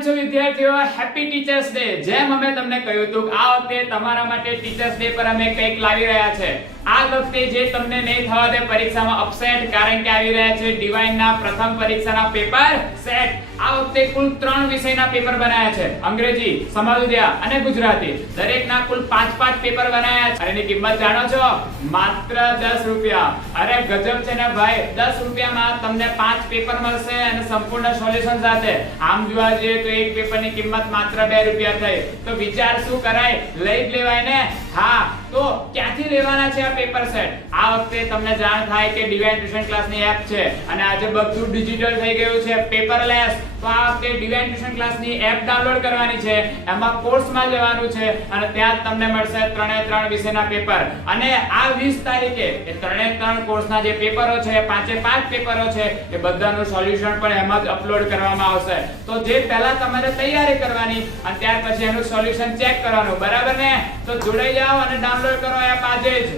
કેમ છો વિદ્યાર્થીઓ? Happy teachers day. જેમ અમે તમને કહ્યું હતું કે આ વખતે તમારા માટે ટીચર્સ ડે પર અમે કંઈક લાવી રહ્યા છે. આ વખતે જે તમને નહીં થવા દે પરીક્ષામાં અપસેટ, કારણ કે આવી રહ્યા છે ડિવાઇન ના પ્રથમ પરીક્ષાના પેપર સેટ. આ વખતે કુલ 3 વિષયના પેપર બનાવ્યા છે: અંગ્રેજી, સમાજ વિદ્યા અને ગુજરાતી. દરેકના કુલ 5-5 પેપર બનાવ્યા છે. અને એની કિંમત જાણો છો? માત્ર 10 રૂપિયા. અરે ગજબ છે ને ભાઈ. 10 રૂપિયામાં તમને 5 પેપર મળશે અને સંપૂર્ણ સોલ્યુશન સાથે. આમ જોવા જઈએ તો એક પેપરની કિંમત માત્ર 2 રૂપિયા થઈ. તો વિચાર શું કરાય? લઈ જ લેવાય ને. હા, તો ક્યાંથી લેવાના છે આ પેપર સેટ? આ વખતે તમને જાણ થાય કે ડિવાઇન ટ્યુશન ક્લાસની એપ છે અને આજે બધું ડિજિટલ થઈ ગયું છે, પેપરલેસ. તો આ વખતે ડિવાઇન ટ્યુશન ક્લાસની એપ ડાઉનલોડ કરવાની છે, એમાં કોર્સમાં જવાનું છે અને ત્યાં જ તમને મળશે 3 વિષયના પેપર. અને આ 20 તારીખે એ 3 કોર્સના જે પેપરો છે, 5 પેપરો છે, એ બધાનું સોલ્યુશન પણ એમાં જ અપલોડ કરવામાં આવશે. તો જે પહેલા તમારે તૈયારી કરવાની અને ત્યાર પછી એનું સોલ્યુશન ચેક કરવાનું, બરાબર ને? તો જોડાઈ જાઓ અને ડાઉનલોડ કરો એપ આજે જ.